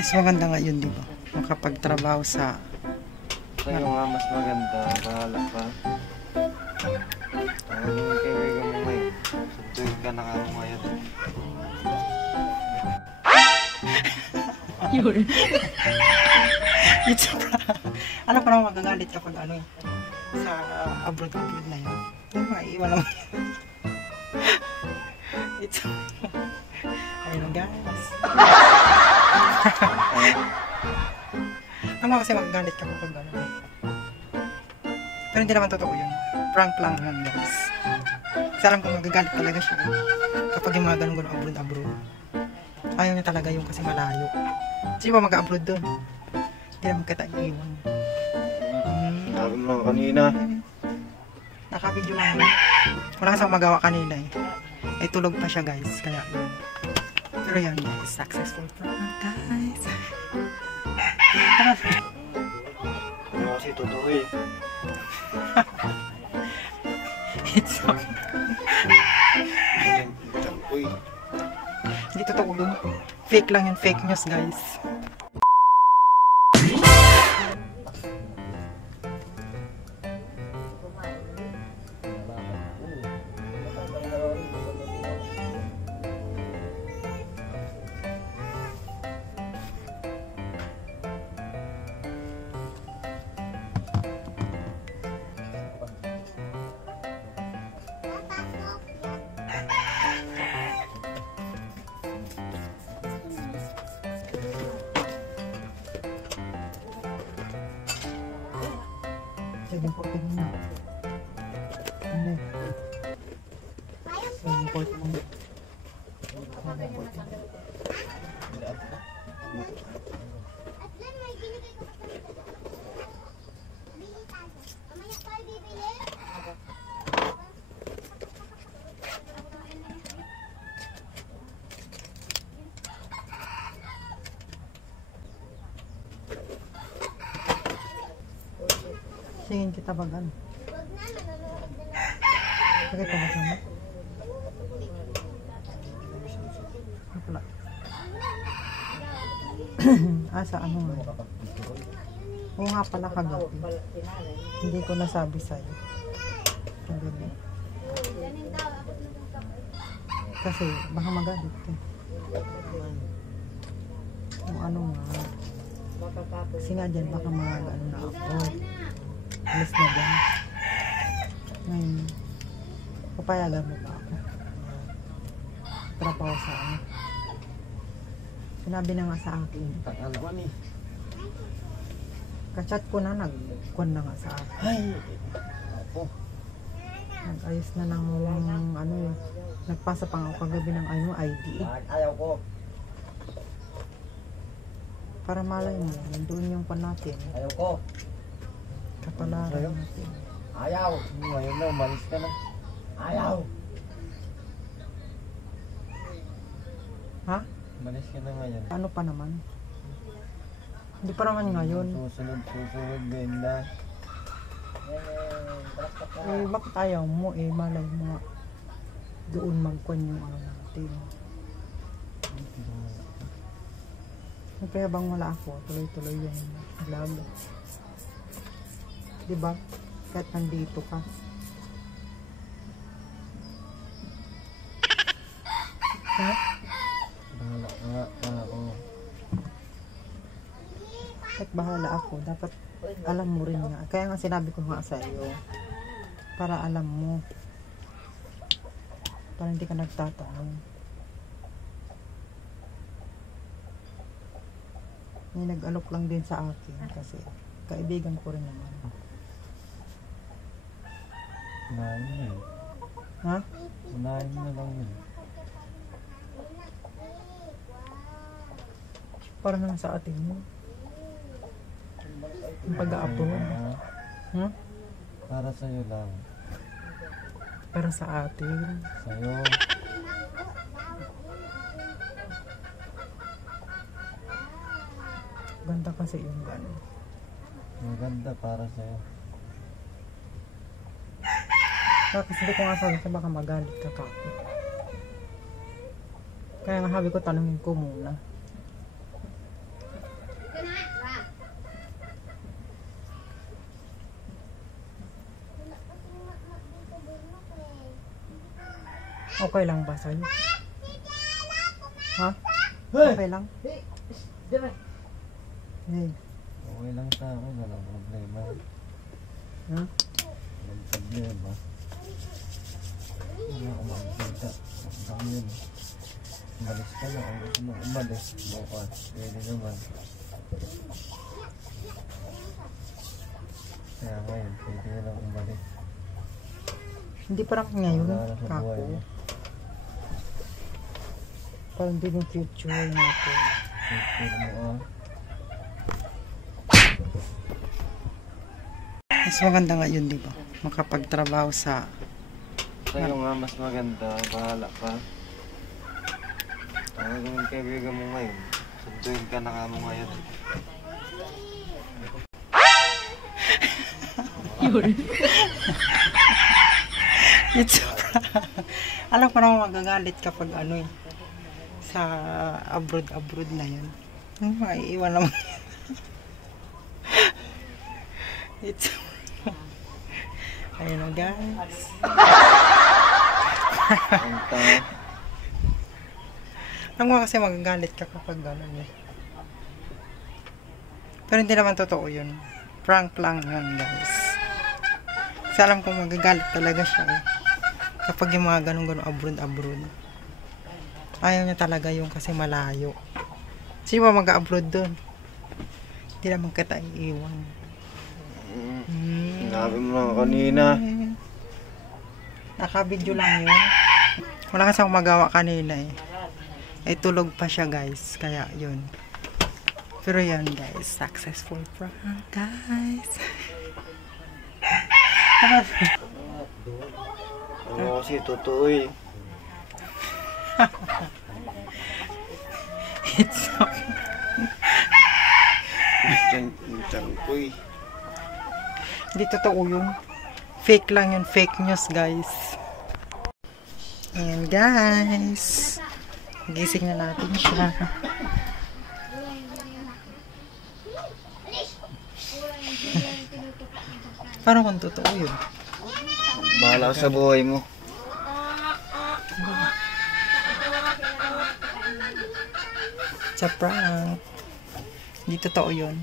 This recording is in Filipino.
Mas maganda nga yun, di ba? Makapagtrabaho sa... Sa'yo nga mas maganda. Bahala ka. Ang kaibigan mo ngayon. Sunduin ka na ka mo ngayon. Yun. It's a prank. Ano pa naman magagalit kapag ano eh. Sa abroad na yun. Ano ba, iiwan naman yun. It's a prank. Ayun guys. Ano kasi magagalit ka kapag ano. Pero hindi naman totoo yun. Prank lang yun guys. Kasi alam ko magagalit talaga siya. Kapag yung mga ganun abroad. Ayaw niya talaga yung kasi malayo. Sino ba mag-upload doon? Hindi naman kita iiwan. Sabi mo lang kanina. Naka-video lang yun. Wala kasang magawa kanina eh. Ay tulog pa siya guys. Kaya yun. Pero yan guys. Successful prank guys. Ano kasi totoo eh. It's so... Uy. Hindi totoo yun. Fake lang yun. Fake news guys. Sige po, tingin na. Hindi. Sige po, tingin na. Singin kita bagan. Sige pa ba mo? Wala. Asa ano nga? Oo nga pala kagabi. Hindi ko nasabi sa'yo. Kagabi. Kasi baka magalit ka. Kung ano nga. Kasi nga dyan baka ano na ako. Alis na dyan. Ngayon, papayagan mo ba ako? Trapaw sa ano. Sinabi na nga sa akin. Takalaman eh. Kachat ko na, nagkuhan na nga sa akin. Ay! Ako. Nag-ayos na ng ano eh. Nagpasa pa nga ako kagabi ng ano, ID eh. Ayaw ko. Para malay mo, nandun yung pan natin. Ayaw ko. Kapalaran natin. Ayaw. Ngayon na, umalis ka na. Ayaw. Ha? Umalis ka na ngayon. Ano pa naman? Hindi pa naman ngayon. Susunod, Brenda. Eh, bakit ayaw mo eh? Malay mo nga. Doon magkuhan yung ano natin. Siyempre habang wala ako, tuloy-tuloy yung vlog. Diba? Kahit nandito ka. Ha? Bahala ako. Kahit bahala ako, dapat alam mo rin nga. Kaya nga sinabi ko nga sa iyo. Para alam mo. Para hindi ka nagtatanong. May nag-alok lang din sa akin kasi kaibigan ko rin naman. Unahin mo eh. Ha? Unahin mo na lang yun. Para naman sa atin yun. Yung pag-upload. Hmm? Para sa'yo lang. Para sa atin. Sa'yo. Ganda kasi yung gano'n. Maganda para sa'yo. Kasi hindi ko nga sabi siya baka magalit ka kapit. Kaya nga sabi ko tanungin ko muna. Okay lang ba sa'yo? Ha? Hey! Okay lang? Dire. Hey. Okay lang sa akin, walang problema. Ha? Walang problema. Wala akong makikita. Ang yun. Umalis ka na. Kung gusto mo umalis, bukas. Pwede naman. Kaya ngayon, pwede na lang umalis. Hindi parang ngayon, Wala na sa buhay kako. mo. Parang din yung future natin. Pwede mo Mas maganda nga yun, di ba? Makapagtrabaho sa... Sa'yo nga mas maganda, bahala ka. Ang gawin kaibigan mo ngayon, sunduin ka na nga mo ngayon. It's a prank. Alam ko naman magagalit kapag ano eh. Sa abroad na yun. Maiiwan naman yun. It's a prank. Ayun na guys. Alam mo kasi magagalit ka kapag gano'n eh. Pero hindi naman totoo yun. Prank lang yun guys. Kasi alam ko magagalit talaga siya eh. Kapag yung mga ganun abroad. Ayaw niya talaga yung kasi malayo. Sino ba mag-abroad doon? Hindi naman kita iiwan. Sinabi mo lang kanina. Naka-video lang yun. Wala kasi akong magawa kanina eh. Ay tulog pa siya guys. Kaya yun. Pero yun guys. Successful prank guys. Ano kasi totoo eh. It's so... Diyan ko eh. Hindi totoo yun. Fake lang yun. Fake news guys. Ayan guys. Gising na natin siya. Parang kung totoo yun. Bahala ka sa buhay mo. Sa prank. Hindi totoo yun.